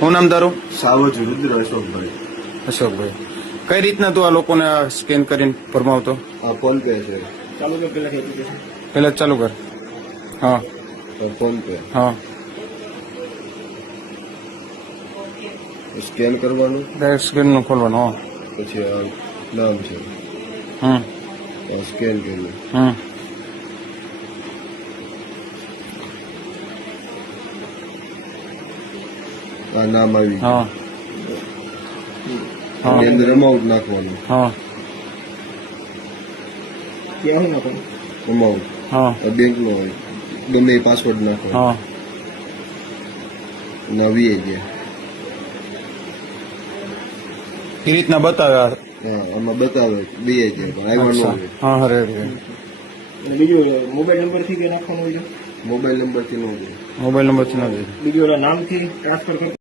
શું નામ તારું? સાવજ રુદ્ર અશોકભાઈ. અશોકભાઈ, કઈ રીતના તું આ લોકોને સ્કેન કરીને ફરમાવતો? આ ફોન પે છે. ચાલુ કર પેલા એપ્લિકેશન. પેલા ચાલુ કર. હા ફોન પે હા, સ્કેન કરવાનું, ડાયરેક્ટ સ્કેન નું ખોલવાનું. હા પછી આ નામ છે, હમ સ્કેન કર્યું. હમ આ નામ આવી હા એની અંદર અમાઉન્ટ નાખવાનું. હા ક્યાં હોય નાખવાનું? અમાઉન્ટ હા બેંક નો હોય, ગમે એ પાસવર્ડ નાખવાનો. હા, નવી ગયા. એ રીતના બતાવ્યા. હા, આમાં બતાવે બે જાય પણ આવ્યા ન હોય. હા હા, રેડી. અને બીજું મોબાઈલ નંબરથી કે નાખવાનું હોય છે? મોબાઈલ નંબર થી ન હોય. મોબાઈલ નંબર થી ના બીજું ઓલા નામથી ટ્રાન્સફર કરતા